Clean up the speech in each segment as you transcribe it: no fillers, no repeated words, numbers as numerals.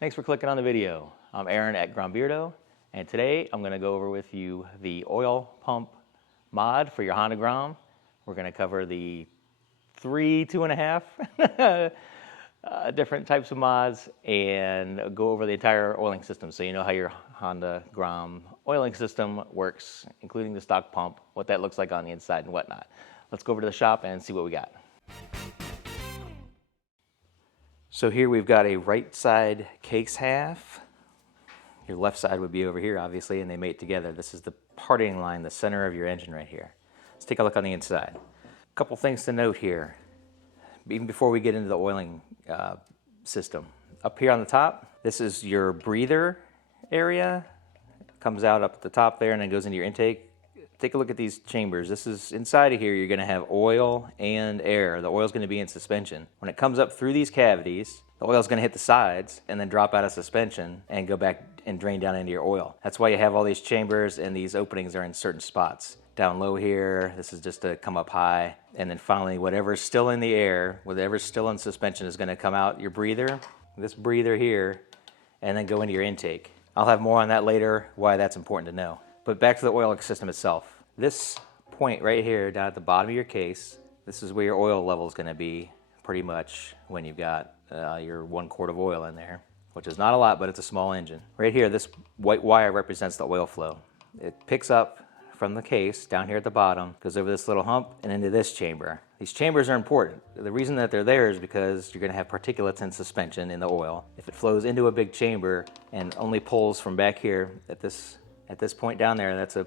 Thanks for clicking on the video. I'm Aaron at GromBeardo, and today I'm going to go over with you the oil pump mod for your Honda Grom. We're going to cover the 2.5 different types of mods and go over the entire oiling system so you know how your Honda Grom oiling system works, including the stock pump, what that looks like on the inside and whatnot. Let's go over to the shop and see what we got. So here we've got a right side case half. Your left side would be over here, obviously, and they mate together. This is the parting line, the center of your engine right here. Let's take a look on the inside. A couple things to note here, even before we get into the oiling system. Up here on the top, this is your breather area. It comes out up at the top there and then goes into your intake. Take a look at these chambers. This is inside of here, you're going to have oil and air. The oil is going to be in suspension. When it comes up through these cavities, the oil is going to hit the sides and then drop out of suspension and go back and drain down into your oil. That's why you have all these chambers, and these openings are in certain spots. Down low here, this is just to come up high. And then finally, whatever's still in the air, whatever's still in suspension is going to come out your breather, this breather here, and then go into your intake. I'll have more on that later, why that's important to know. But back to the oil system itself. This point right here down at the bottom of your case, this is where your oil level is going to be pretty much when you've got your 1 quart of oil in there, which is not a lot, but it's a small engine. Right here, this white wire represents the oil flow. It picks up from the case down here at the bottom, goes over this little hump and into this chamber. These chambers are important. The reason that they're there is because you're going to have particulates in suspension in the oil. If it flows into a big chamber and only pulls from back here at this point down there, that's a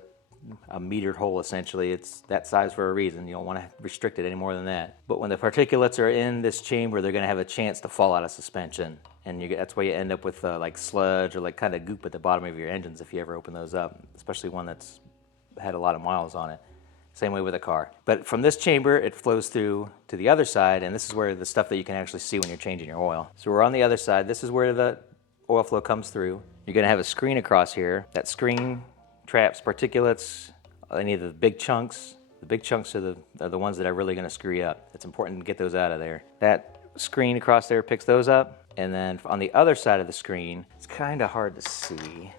metered hole essentially. It's that size for a reason. You don't want to restrict it any more than that. But when the particulates are in this chamber, they're going to have a chance to fall out of suspension. And that's why you end up with like sludge or like kind of goop at the bottom of your engines if you ever open those up, especially one that's had a lot of miles on it. Same way with a car. But from this chamber, it flows through to the other side, and this is where the stuff that you can actually see when you're changing your oil. So we're on the other side. This is where the oil flow comes through. You're going to have a screen across here. That screen traps particulates, any of the big chunks. The big chunks are the ones that are really going to screw you up. It's important to get those out of there. That screen across there picks those up, and then on the other side of the screen, it's kind of hard to see.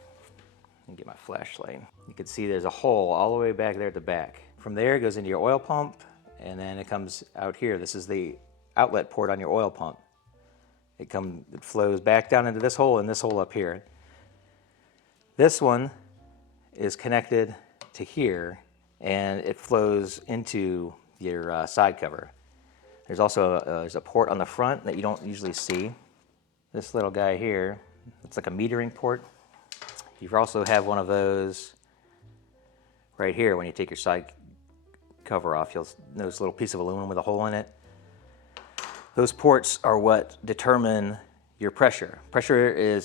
Let me get my flashlight. You can see there's a hole all the way back there at the back. From there it goes into your oil pump, and then it comes out here. This is the outlet port on your oil pump. It flows back down into this hole and this hole up here. This one is connected to here, and it flows into your side cover. There's also there's a port on the front that you don't usually see. This little guy here, it's like a metering port. You also have one of those right here when you take your side cover off. You'll notice a little piece of aluminum with a hole in it. Those ports are what determine your pressure. Pressure is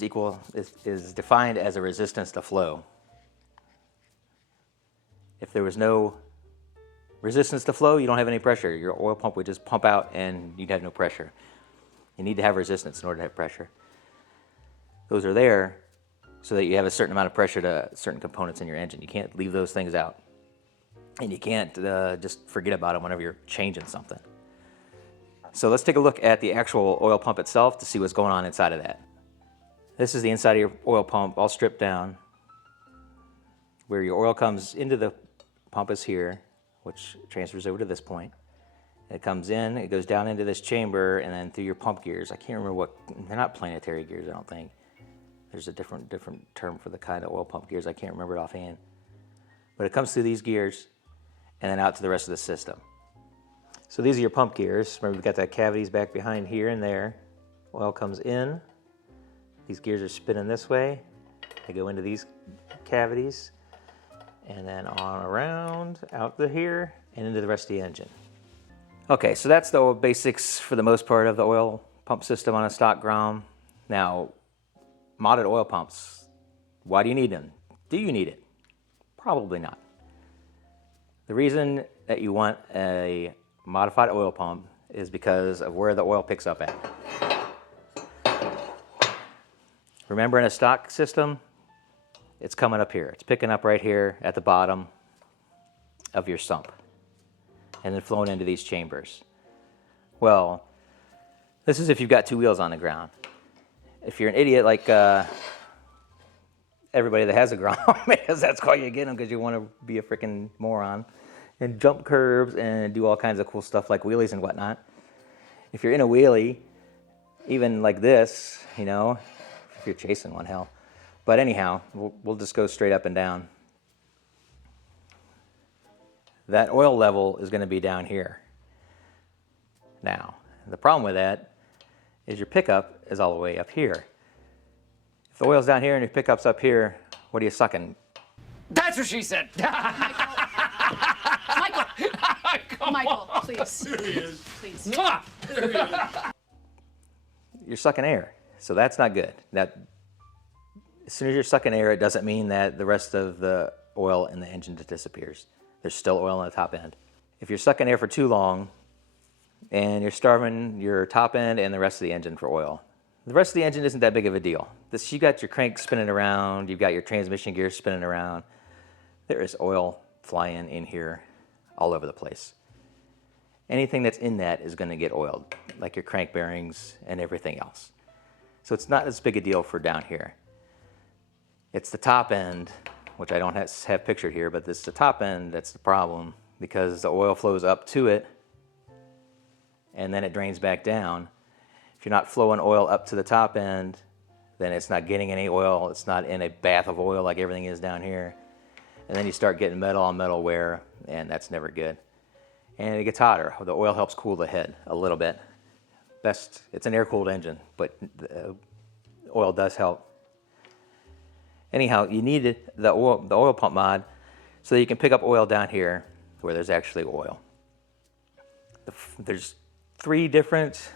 defined as a resistance to flow. If there was no resistance to flow, you don't have any pressure. Your oil pump would just pump out and you'd have no pressure. You need to have resistance in order to have pressure. Those are there so that you have a certain amount of pressure to certain components in your engine. You can't leave those things out. And you can't just forget about them whenever you're changing something. So let's take a look at the actual oil pump itself to see what's going on inside of that. This is the inside of your oil pump, all stripped down. Where your oil comes into the pump is here, which transfers over to this point. It comes in, it goes down into this chamber, and then through your pump gears. I can't remember what, they're not planetary gears, I don't think. There's a different term for the kind of oil pump gears. I can't remember it offhand. But it comes through these gears and then out to the rest of the system. So these are your pump gears. Remember, we've got that cavities back behind here and there. Oil comes in. These gears are spinning this way. They go into these cavities and then on around, out to here, and into the rest of the engine. Okay, so that's the basics for the most part of the oil pump system on a stock Grom. Now, modded oil pumps, why do you need them? Do you need it? Probably not. The reason that you want a modified oil pump is because of where the oil picks up at. Remember, in a stock system, it's coming up here. It's picking up right here at the bottom of your sump and then flowing into these chambers. Well, this is if you've got two wheels on the ground. if you're an idiot like everybody that has a Grom, because that's why you get them, because you want to be a freaking moron and jump curves and do all kinds of cool stuff like wheelies and whatnot. If you're in a wheelie, even like this, you know, if you're chasing one, hell. But anyhow, we'll just go straight up and down. That oil level is going to be down here. Now, the problem with that is your pickup is all the way up here. If the oil's down here and your pickup's up here, what are you sucking? That's what she said. Michael, please. There he is. Please. You're sucking air, so that's not good. That, as soon as you're sucking air, it doesn't mean that the rest of the oil in the engine just disappears. There's still oil on the top end. If you're sucking air for too long and you're starving your top end and the rest of the engine for oil, the rest of the engine isn't that big of a deal. You got your crank spinning around, you've got your transmission gear spinning around. There is oil flying in here all over the place. Anything that's in that is going to get oiled, like your crank bearings and everything else. So it's not as big a deal for down here. It's the top end, which I don't have pictured here, but it's the top end that's the problem, because the oil flows up to it and then it drains back down. If you're not flowing oil up to the top end, then it's not getting any oil. It's not in a bath of oil like everything is down here. And then you start getting metal on metal wear, and that's never good. And it gets hotter. The oil helps cool the head a little bit. It's an air-cooled engine, but the oil does help. Anyhow, you need the oil pump mod so that you can pick up oil down here where there's actually oil. There's 3 different,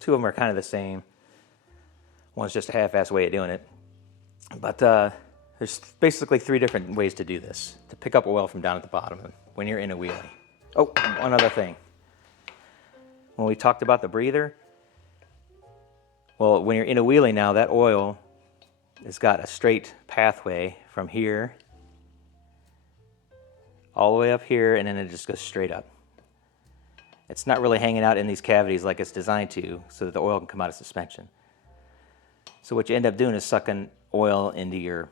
2 of them are kind of the same. One's just a half-assed way of doing it. But there's basically 3 different ways to do this, to pick up oil from down at the bottom when you're in a wheelie. Oh, one other thing. When we talked about the breather, well, when you're in a wheelie now, that oil has got a straight pathway from here all the way up here, and then it just goes straight up. It's not really hanging out in these cavities like it's designed to, so that the oil can come out of suspension. So what you end up doing is sucking oil into your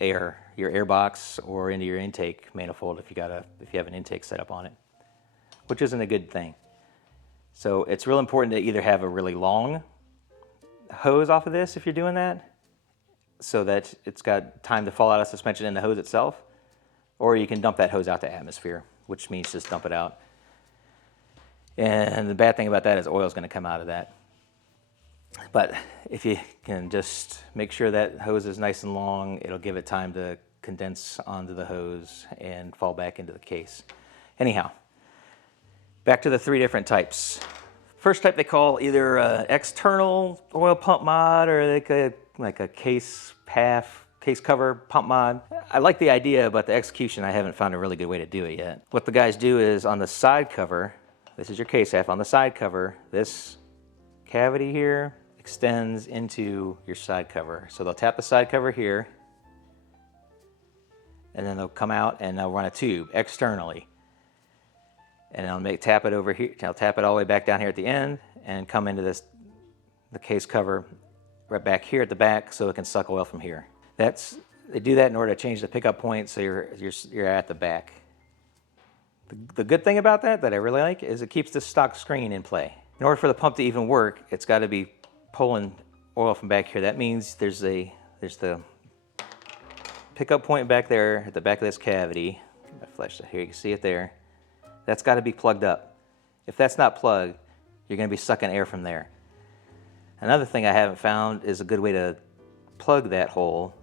air box, or into your intake manifold if you have an intake set up on it, which isn't a good thing. So it's real important to either have a really long hose off of this if you're doing that, so that it's got time to fall out of suspension in the hose itself, or you can dump that hose out to atmosphere, which means just dump it out. And the bad thing about that is oil is going to come out of that. But if you can just make sure that hose is nice and long, it'll give it time to condense onto the hose and fall back into the case. Anyhow, back to the 3 different types. First type they call either external oil pump mod, or like a case cover pump mod. I like the idea, but the execution, I haven't found a really good way to do it yet. What the guys do is on the side cover, this is your case half, on the side cover, this cavity here extends into your side cover. So they'll tap the side cover here, and then they'll come out and they'll run a tube externally. And they'll tap it over here, they'll tap it all the way back down here at the end, and come into the case cover right back here at the back, so it can suck oil from here. They do that in order to change the pickup point, so you're at the back. The good thing about that I really like is it keeps the stock screen in play. In order for the pump to even work, it's got to be pulling oil from back here. That means there's the pickup point back there at the back of this cavity. I flashed it here, you can see it there. That's got to be plugged up. If that's not plugged, you're going to be sucking air from there. Another thing I haven't found is a good way to plug that hole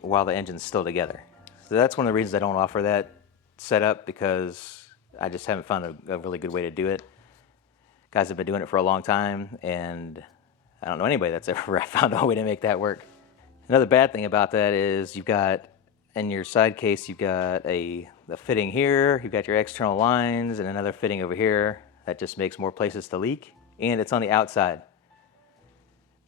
while the engine's still together. So that's one of the reasons I don't offer that setup, because I just haven't found a really good way to do it. Guys have been doing it for a long time, and I don't know anybody that's ever found a way to make that work. Another bad thing about that is you've got, in your side case, you've got the fitting here, you've got your external lines, and another fitting over here. That just makes more places to leak, and it's on the outside.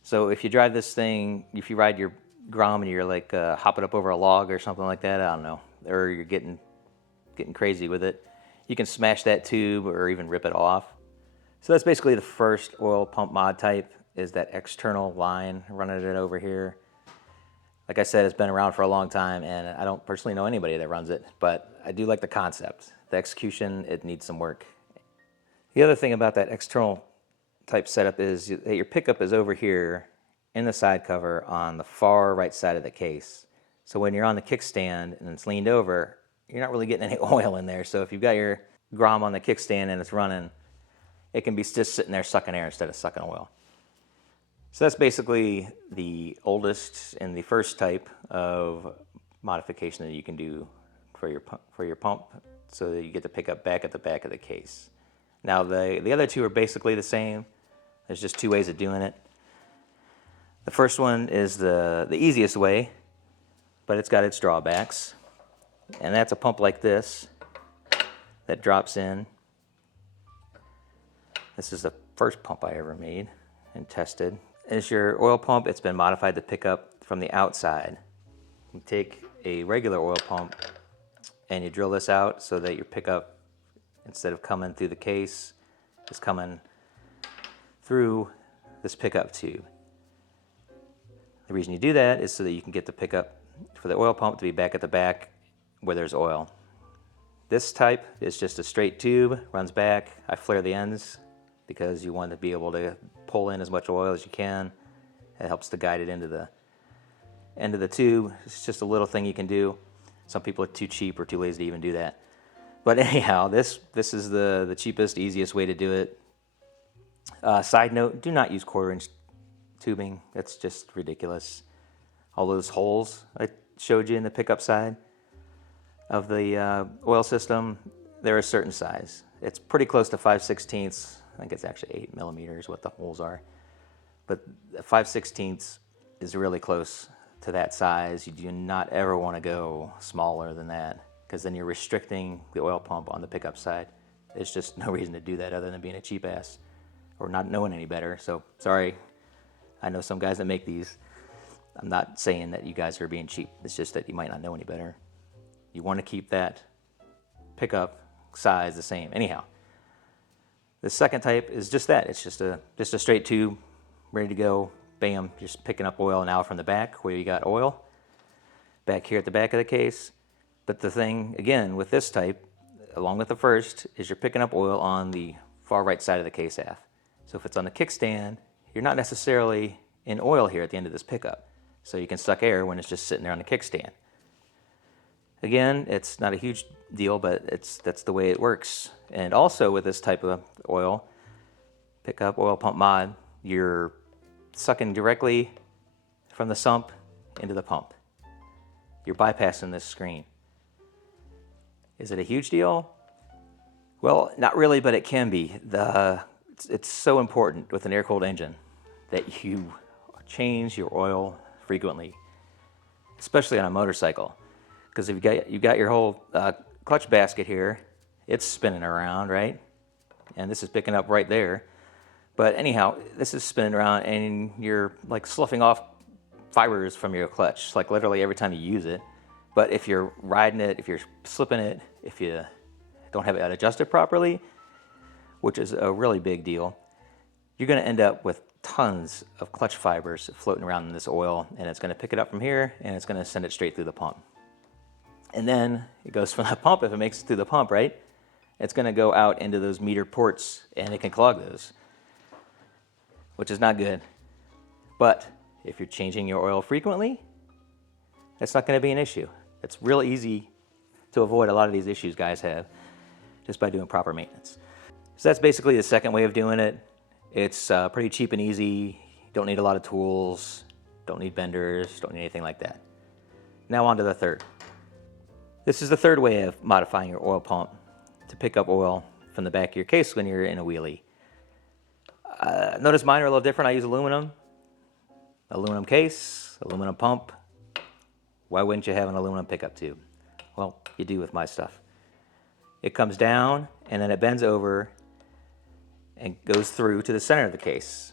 So if you drive this thing, if you ride your Grom and you're like hopping up over a log or something like that, I don't know, or you're getting crazy with it, you can smash that tube or even rip it off. So that's basically the first oil pump mod type. is that external line running it over here. Like I said, it's been around for a long time, and I don't personally know anybody that runs it, but I do like the concept. The execution, it needs some work. The other thing about that external type setup is that your pickup is over here in the side cover on the far right side of the case. So when you're on the kickstand and it's leaned over, you're not really getting any oil in there. So if you've got your Grom on the kickstand and it's running, it can be just sitting there sucking air instead of sucking oil. So that's basically the oldest and the first type of modification that you can do for your pump, so that you get the pickup back at the back of the case. Now the other two are basically the same. There's just two ways of doing it. The first one is the easiest way, but it's got its drawbacks. And that's a pump like this that drops in. This is the first pump I ever made and tested. It's your oil pump. It's been modified to pick up from the outside. You take a regular oil pump and you drill this out so that your pickup, instead of coming through the case, is coming through this pickup tube. The reason you do that is so that you can get the pickup for the oil pump to be back at the back where there's oil. This type is just a straight tube, runs back. I flare the ends because you want to be able to pull in as much oil as you can. It helps to guide it into the end of the tube. It's just a little thing you can do. Some people are too cheap or too lazy to even do that. But anyhow, this is the cheapest, easiest way to do it. Side note, do not use 1/4-inch tubing. That's just ridiculous. All those holes I showed you in the pickup side of the oil system, they're a certain size. It's pretty close to 5/16. I think it's actually 8 millimeters what the holes are. But 5/16 is really close to that size. You do not ever want to go smaller than that, because then you're restricting the oil pump on the pickup side. There's just no reason to do that other than being a cheap ass or not knowing any better. So sorry, I know some guys that make these. I'm not saying that you guys are being cheap. It's just that you might not know any better. You want to keep that pickup size the same. Anyhow, the second type is just that. It's just a straight tube, ready to go. Bam, just picking up oil now from the back where you got oil. Back here at the back of the case. But the thing, again, with this type, along with the first, is you're picking up oil on the far right side of the case half. So if it's on the kickstand, you're not necessarily in oil here at the end of this pickup. So you can suck air when it's just sitting there on the kickstand. Again, it's not a huge deal, but that's the way it works. And also with this type of oil, pickup oil pump mod, you're sucking directly from the sump into the pump. You're bypassing this screen. Is it a huge deal? Well, not really, but it can be. It's so important with an air-cooled engine that you change your oil frequently, especially on a motorcycle. Because if you got your whole clutch basket here, it's spinning around, right? And this is picking up right there. But anyhow, this is spinning around and you're like sloughing off fibers from your clutch, like literally every time you use it. But if you're riding it, if you're slipping it, if you don't have it adjusted properly, which is a really big deal, you're going to end up with tons of clutch fibers floating around in this oil, and it's going to pick it up from here and it's going to send it straight through the pump. And then it goes from the pump, if it makes it through the pump, right? It's going to go out into those meter ports and it can clog those, which is not good. But if you're changing your oil frequently, that's not going to be an issue. It's real easy to avoid a lot of these issues guys have just by doing proper maintenance. So that's basically the second way of doing it. It's pretty cheap and easy. Don't need a lot of tools, don't need benders, don't need anything like that. Now on to the third. This is the third way of modifying your oil pump to pick up oil from the back of your case when you're in a wheelie. Notice mine are a little different. I use aluminum case, aluminum pump. Why wouldn't you have an aluminum pickup tube? Well, you do with my stuff. It comes down and then it bends over and goes through to the center of the case.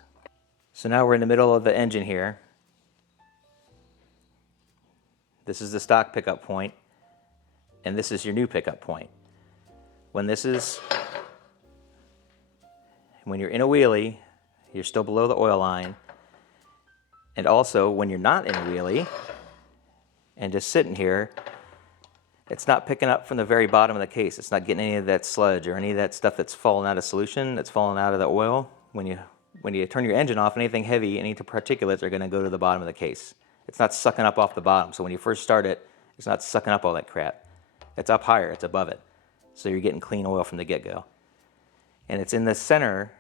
So now we're in the middle of the engine here. This is the stock pickup point, and this is your new pickup point. When you're in a wheelie, You're still below the oil line. And also, when you're not in a wheelie and just sitting here, it's not picking up from the very bottom of the case. It's not getting any of that sludge or any of that stuff that's falling out of solution, that's falling out of the oil. When you turn your engine off, anything heavy, any particulates are going to go to the bottom of the case. It's not sucking up off the bottom. So when you first start it, it's not sucking up all that crap. It's up higher, it's above it. So you're getting clean oil from the get-go. And it's in the center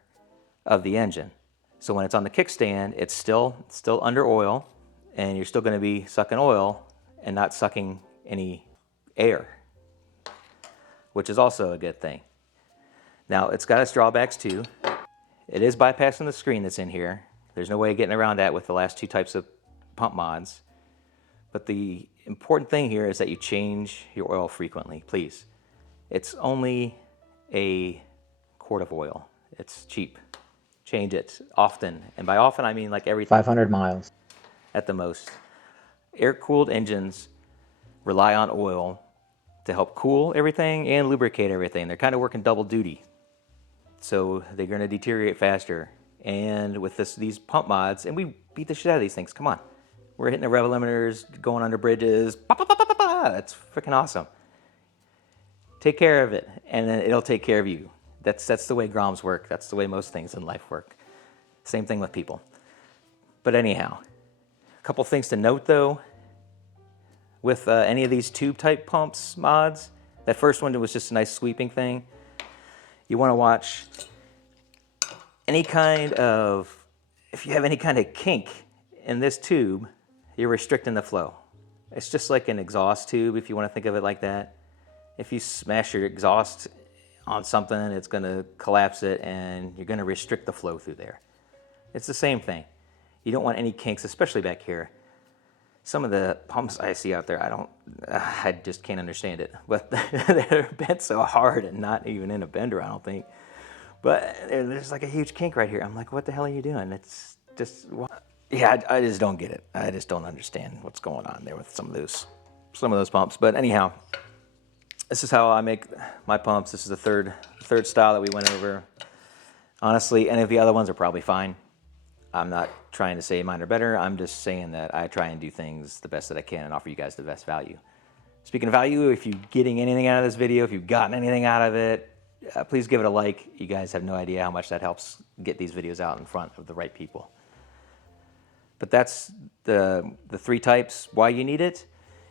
of the engine. So when it's on the kickstand, it's still under oil, and you're still going to be sucking oil and not sucking any air, which is also a good thing. Now, it's got its drawbacks too. It is bypassing the screen that's in here. There's no way of getting around that with the last two types of pump mods. But the important thing here is that you change your oil frequently, please. It's only a quart of oil. It's cheap. Change it often. And by often, I mean like every 500 miles at the most. Air-cooled engines rely on oil to help cool everything and lubricate everything. They're kind of working double duty. So they're going to deteriorate faster. And with these pump mods, and we beat the shit out of these things. Come on. We're hitting the rev limiters, going under bridges. That's freaking awesome. Take care of it, and then it'll take care of you. That's the way Groms work. That's the way most things in life work. Same thing with people. But anyhow, a couple things to note though. With any of these tube type pumps mods, that first one was just a nice sweeping thing. You want to watch any kind of, if you have any kind of kink in this tube, you're restricting the flow. It's just like an exhaust tube, if you want to think of it like that. If you smash your exhaust on something, it's going to collapse it and you're going to restrict the flow through there. It's the same thing. You don't want any kinks, especially back here. Some of the pumps I see out there, I just can't understand it. But they're bent so hard and not even in a bender, I don't think. But there's like a huge kink right here. I'm like, what the hell are you doing? It's just, yeah, I just don't get it. I just don't understand what's going on there with some of those pumps. But anyhow, this is how I make my pumps. This is the third style that we went over. Honestly, any of the other ones are probably fine. I'm not trying to say mine are better. I'm just saying that I try and do things the best that I can and offer you guys the best value. Speaking of value, if you're getting anything out of this video, if you've gotten anything out of it, please give it a like. You guys have no idea how much that helps get these videos out in front of the right people. But that's the three types, why you need it.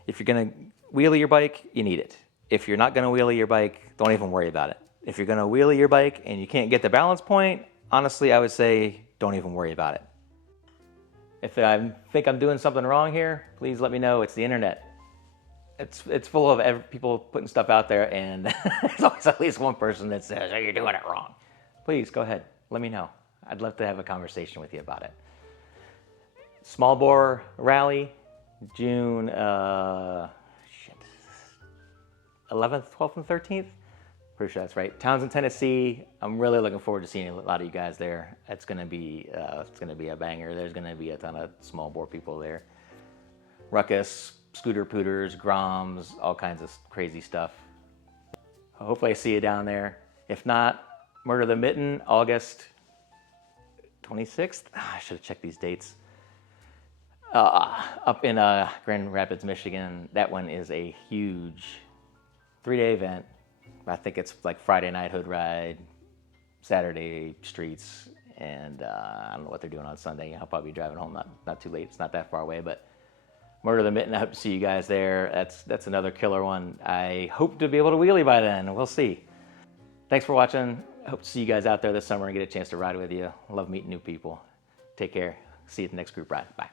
If you're going to wheelie your bike, you need it. If you're not going to wheelie your bike, don't even worry about it. If you're going to wheelie your bike and you can't get the balance point, honestly, I would say don't even worry about it. If I think I'm doing something wrong here, please let me know. It's the internet. It's full of people putting stuff out there, and there's always at least one person that says, oh, you're doing it wrong. Please go ahead. Let me know. I'd love to have a conversation with you about it. Small bore rally, June 11th, 12th, and 13th. Pretty sure that's right. Towsend, Tennessee. I'm really looking forward to seeing a lot of you guys there. It's gonna be a banger. There's gonna be a ton of small bore people there. Ruckus, scooter pooters, Groms, all kinds of crazy stuff. Hopefully I see you down there. If not, Murder the Mitten, August 26th. I should have checked these dates. Up in Grand Rapids, Michigan. That one is a huge 3-day event. I think it's like Friday night hood ride, Saturday streets, and I don't know what they're doing on Sunday. I'll probably be driving home not too late. It's not that far away, but Murder the Mitten, I hope to see you guys there. That's another killer one. I hope to be able to wheelie by then. We'll see. Thanks for watching. I hope to see you guys out there this summer and get a chance to ride with you. I love meeting new people. Take care. See you at the next group ride. Bye.